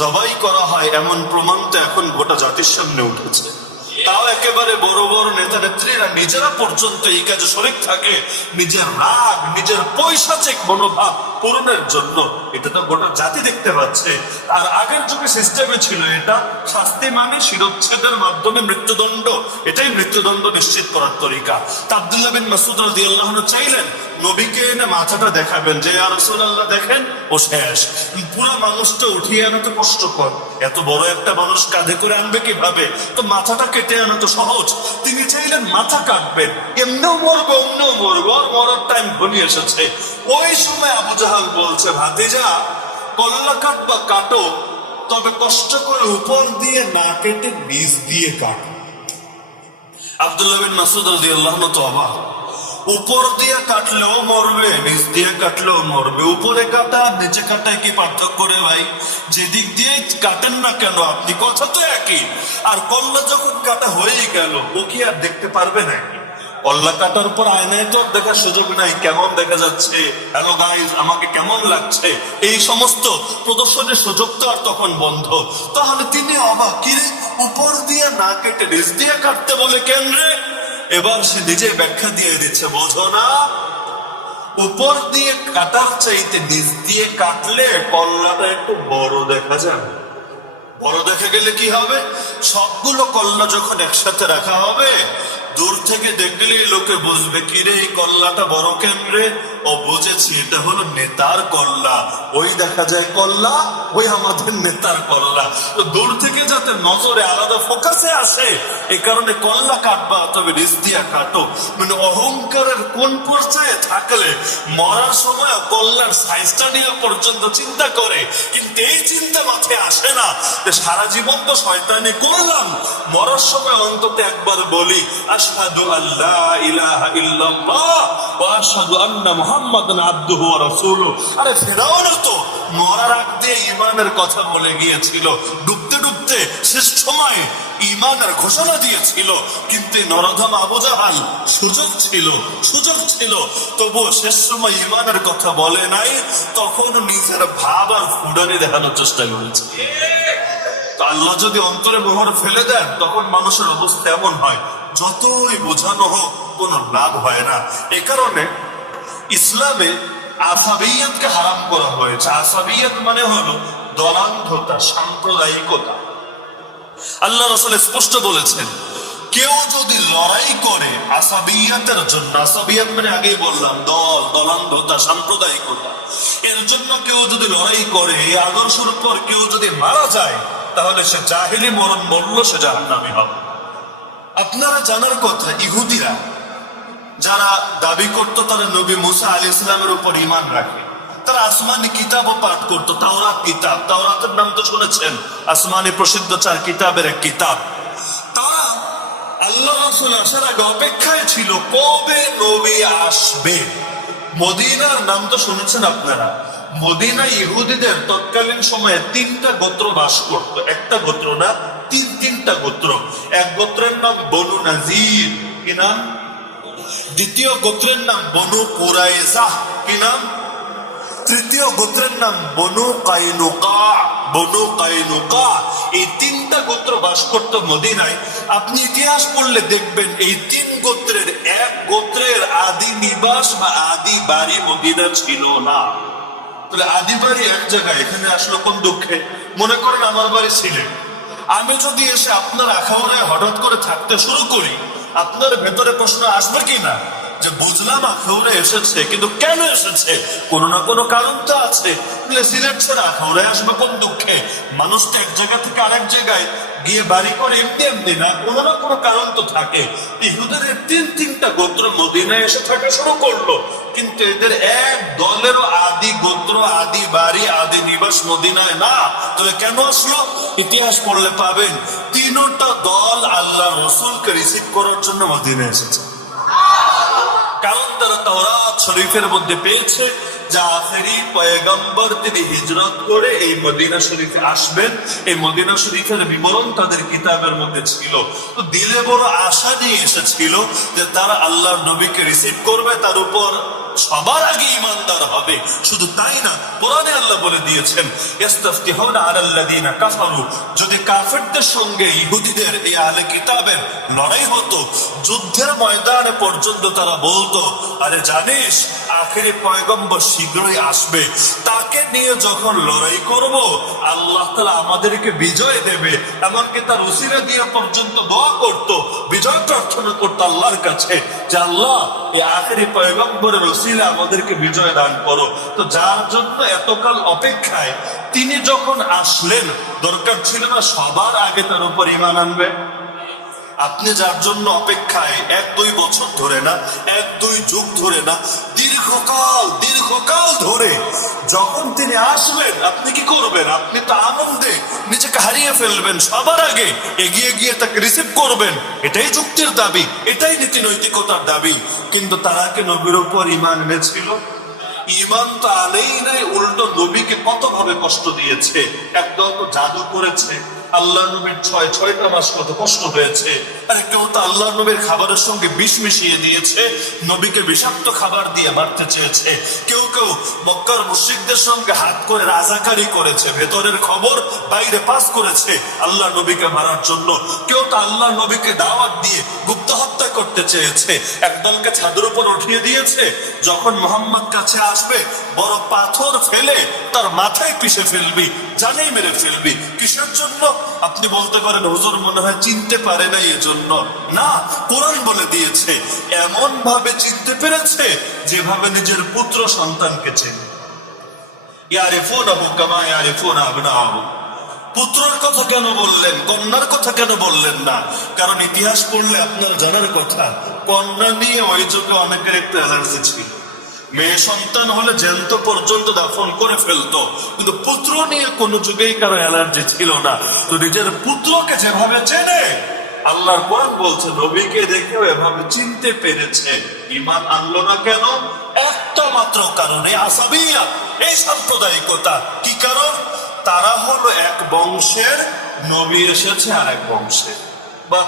জবাই করা হয় এমন প্রমাণ তো এখন গোটা জাতির সামনে উঠেছে। তাও একেবারে বড় বড় নেতা নেত্রীরা নিজেরা পর্যন্ত এই কাজে শরীক থাকে, নিজের রাগ, নিজের পৈশাচিক মনোভাব পূরণের জন্য। এটা তো গোটা জাতি দেখতে পাচ্ছে। আর আগের যুগে সিস্টেমে ছিল এটা শাস্তি মানে শিরোচ্ছেদের মাধ্যমে মৃত্যুদণ্ড, এটাই মৃত্যুদণ্ড নিশ্চিত করার তরিকা। আব্দুল্লাহ বিন মাসউদ রাদিয়াল্লাহু আনহু চাইলেন নবীকে এনে মাথাটা দেখাবেন যে ইয়া রাসূলুল্লাহ দেখেন ও শেষ। পুরো মানুষটা উঠিয়ে আনা তো কষ্টকর, এত বড় একটা মানুষ কাঁধে করে আনবে কিভাবে? তো মাথাটা কেটে আনা তো সহজ। তিনি চাইলেন মাথা কাটবেন, এমনিও মরবো অমনিও মরবো, আর মরার টাইম ঘনিয়ে এসেছে। ওই সময় আবু জাহাল বলছে ভাতিজা কল্লা কাটবা কাটো, তবে কষ্ট করে উপর দিয়ে না কেটে নিচ দিয়ে কাটো। আব্দুল্লাহ বিন মাসউদ রাদিয়াল্লাহু আনহু তো অবাক, উপর দিয়ে কাটলেও মরবে, নিচ দিয়ে কাটলেও মরবে। উপরে কাটা নিচে কাটায় কি পার্থক্য রে ভাই? যেদিক দিয়ে কাটেন না কেন আপনি, কথা তো একই। আর কল্লা যখন কাটা হয়ে গেল ও কি আর দেখতে পারবে নাকি? কল্লা কাটার পর আয়নায় তো দেখার সুযোগ নাই, কেমন দেখা যাচ্ছে, হ্যালো গাইস আমাকে কেমন লাগছে, এই সমস্ত প্রদর্শনের সুযোগ তো আর তখন বন্ধ। তাহলে তিনি অবাক, কিরে উপর দিয়ে না কেটে নিচ দিয়ে কাটতে বলে কেন রে? এবার সে নিজে ব্যাখ্যা দিয়ে দিচ্ছে, বোঝো না, উপর দিয়ে কাটার চাইতে নিচ দিয়ে কাটলে কল্লাটা একটু বড় দেখা যাবে। বড় দেখা গেলে কি হবে? সবগুলো কল্লা যখন একসাথে রাখা হবে, দূর থেকে দেখলেই লোকে বুঝবে কিরে এই কল্লাটা বড় কেমরে। ও বুঝেছি এটা হলো নেতার কল্লা, ওই দেখা যায় কল্লা, ওই আমাদের নেতার কল্লা। তো দূর থেকে যাতে নজরে আলাদা ফোকাসে আসে, এই কারণে কল্লা কাটবা, তবে নিচ দিয়া কাটো। মানে অহংকারের কোন পর্যায়ে থাকলে মরার সময় কল্লার সাইজটা নিয়ে পর্যন্ত চিন্তা করে, কিন্তু এই চিন্তা মাথায় আসে না যে সারা জীবন তো শয়তানি করলাম, মরার সময় অন্তত একবার বলি আশহাদু আল্লা ইলাহা ইল্লাল্লাহ ওয়া আশহাদু আন্না মুহাম্মাদান আবদুহু ওয়া রাসূলুহু। আরে ফেরাউন তো মরার আগ দিয়ে ঈমানের কথা বলে গিয়েছিল, ডুবতে ডুবতে শেষ সময়ে ঈমানের ঘোষণা দিয়েছিল, কিন্তু নরধম আবু জাহাল সুযোগ ছিল, তবুও শেষ সময় ঈমানের কথা বলে নাই, তখন নিজের ভাব আর ফুডানি দেখানোর চেষ্টা করেছে। আল্লাহ যদি অন্তরে মোহর ফেলে দেন, তখন মানুষের অবস্থা এমন হয় যতই বোঝানো হোক কোনো লাভ হয় না। এ কারণে ইসলামে আসাবিয়াতকে হারাম করা হয়েছে। আসাবিয়াত মানে হলো দলান্ধতা, সাম্প্রদায়িকতা। আল্লাহ রাসূল স্পষ্ট বলেছেন, কেউ যদি লড়াই করে আসাবিয়াতের জন্য, আসাবিয়াত মানে আগেই বললাম দল, দলান্ধতা, সাম্প্রদায়িকতা, এর জন্য কেউ যদি লড়াই করে, এই আদর্শের উপর কেউ যদি মারা যায়, তাহলে সে জাহেলি মরণ মরল, সে জাহান্নামী হবে। আপনারা জানার কথা, ইহুদিরা যারা দাবি করত তারা নবী মুসা আলাইহিস সালামের উপর ঈমান রাখে, তারা আসমানি কিতাবও পাঠ করত, তাওরাত কিতাব। তাওরাতের নাম তো শুনেছেন, আসমানি প্রসিদ্ধ 4 কিতাবের এক কিতাব। তারা আল্লাহ রাসূল আসার আগে অপেক্ষায় ছিল কবে নবী আসবে। মদিনার নাম তো শুনেছেন আপনারা। মদিনা ইহুদিদের তৎকালীন সময়ে 3টা গোত্র বাস করত, একটা গোত্র না, তিনটা গোত্র। এক গোত্রের নাম বনু নাজির, কি নাম? দ্বিতীয় গোত্রের নাম বনু কুরাইজা, কি নাম? তৃতীয় গোত্রের নাম বনু কাইনুকা। এই 3টা গোত্র বাস করত মদিনায়। আপনি ইতিহাস পড়লে দেখবেন এই 3 গোত্রের এক গোত্রের আদি নিবাস বা আদি বাড়ি মদিনা ছিল না। তাহলে আদি বাড়ি এক জায়গায়, এখানে আসলো কোন দুঃখে? মনে করেন আমার বাড়ি সিলেট, আমি যদি এসে আপনার আখাউড়ায় হঠাৎ করে থাকতে শুরু করি, আপনার ভেতরে প্রশ্ন আসবে কিনা যে বুঝলাম আখাউড়া এসেছে, কিন্তু কেন এসেছে? কোনো না কোনো কারণ তো আছে। সিলেট ছেড়ে আখাউড়ায় আসবে কোন দুঃখে? মানুষটা এক জায়গা থেকে আরেক জায়গায় গিয়ে বাড়ি করে এমনি না, কোনো না কোনো কারণ তো থাকে। ইহুদের 3টা গোত্র মদিনায় এসে থাকা শুরু করলো, কিন্তু এদের এক দলেরও আদি গোত্র, আদি বাড়ি, আদি নিবাস মদিনায় না। তবে কেন আসলো? ইতিহাস পড়লে পাবেন 3টা দল আল্লাহ রাসূলকে রিসিভ করার জন্য মদিনায় এসেছে। কারণ তারা তাওরাত শরীফের মধ্যে পেয়েছে যে আখেরি পয়গম্বর তিনি হিজরত করে এই মদিনা শরীফে আসবেন। এই মদিনা শরীফের বিবরণ তাদের কিতাবের মধ্যে ছিল। তো দিলে বড় আশা নিয়ে এসেছিল যে তারা আল্লাহর নবীকে রিসিভ করবে, তার উপর সবার আগে ইমানদার হবে। শুধু তাই না, কোরআনে আল্লাহ বলে দিয়েছেন ইস্তাফতিহুনা আলাল্লাযিনা কাফারু, যদি কাফেরদের সঙ্গে ইহুদিদের এই আহলে কিতাবের লড়াই হতো, যুদ্ধের ময়দানে পর্যন্ত তারা বলতো, আরে জানিস আখেরি পয়গম্বর শীঘ্রই আসবে, তাকে নিয়ে যখন লড়াই করব আল্লাহ তাআলা আমাদেরকে বিজয় দেবে। এমনকি তার উসিলা দিয়ে পর্যন্ত দোয়া করত, বিজয় প্রার্থনা করতো আল্লাহর কাছে যে আল্লাহ এই আখেরি পয়গম্বরের উসিলা আমাদেরকে বিজয় দান করো। তো যার জন্য এতকাল অপেক্ষায় তিনি যখন আসলেন, দরকার ছিল না সবার আগে তার উপর ঈমান আনবে? আপনি যার জন্য অপেক্ষায় 1-2 বছর ধরে না, 1-2 যুগ ধরে না, দীর্ঘকাল ধরে যখন তিনি আসবেন, আপনি কি করবেন? আপনি তো আনন্দে নিজেকে হারিয়ে ফেলবেন, সবার আগে এগিয়ে গিয়ে তাকে রিসিভ করবেন। এটাই যুক্তির দাবি, এটাই নীতি নৈতিকতার দাবি। কিন্তু তারা কি নবীর উপর ঈমান এনেছিল? ঈমান তো আনেই নাই, উল্টো নবীকে কত ভাবে কষ্ট দিয়েছে। একদল তো জাদু করেছে, আল্লাহ নবীর 6টা মাস কত কষ্ট হয়েছে। আর কেউ তো আল্লাহ নবীর খাবারের সঙ্গে বিষ মিশিয়ে দিয়েছে, নবীকে বিষাক্ত খাবার দিয়ে মারতে চেয়েছে। কেউ মক্কার মুশরিকদের সঙ্গে হাত করে রাজাকারি করেছে, ভেতরের খবর বাইরে পাস করেছে আল্লাহ নবীকে মারার জন্য। কেউ তো আল্লাহ নবীকে দাওয়াত দিয়ে গুপ্ত হত্যা করতে চেয়েছে। একদলকে ছাদের উপর উঠিয়ে দিয়েছে, যখন মোহাম্মদ কাছে আসবে বড় পাথর ফেলে তার মাথায় পিষে ফেলবি, জানেই মেরে ফেলবি। কিসের জন্য? আপনি বলতে পারেন হুজুর মনে হয় চিনতে পারে না এজন্য। না, কোরআন বলে দিয়েছে এমন ভাবে চিনতে পেরেছে যেভাবে নিজের পুত্র সন্তানকে চেনে। ইয়ারিফুনাহু কামা ইয়ারিফুনা আবনাহু। পুত্রের কথা কেন বললেন, কন্যার কথা কেন বললেন না? কারণ ইতিহাস পড়লে আপনার জানার কথা, কন্যা নিয়ে ওই যুগে অনেকের একটু অ্যালার্জি ছিল। মেয়ে সন্তান হলে জ্যান্ত পর্যন্ত দাফন করে ফেলতো, কিন্তু পুত্র নিয়ে কোনো যুগেই কারো অ্যালার্জি ছিল না। তো নিজের পুত্রকে যেভাবে চেনে, আল্লাহর কোরআন বলছে নবীকে দেখেও এভাবে চিনতে পেরেছে। ঈমান আনলো না কেন? একটা মাত্র কারণে, আসাবিয়া, এই সাম্প্রদায়িকতা। কি কারণ? তারা হলো এক বংশের, নবী এসেছে আর এক বংশের। বা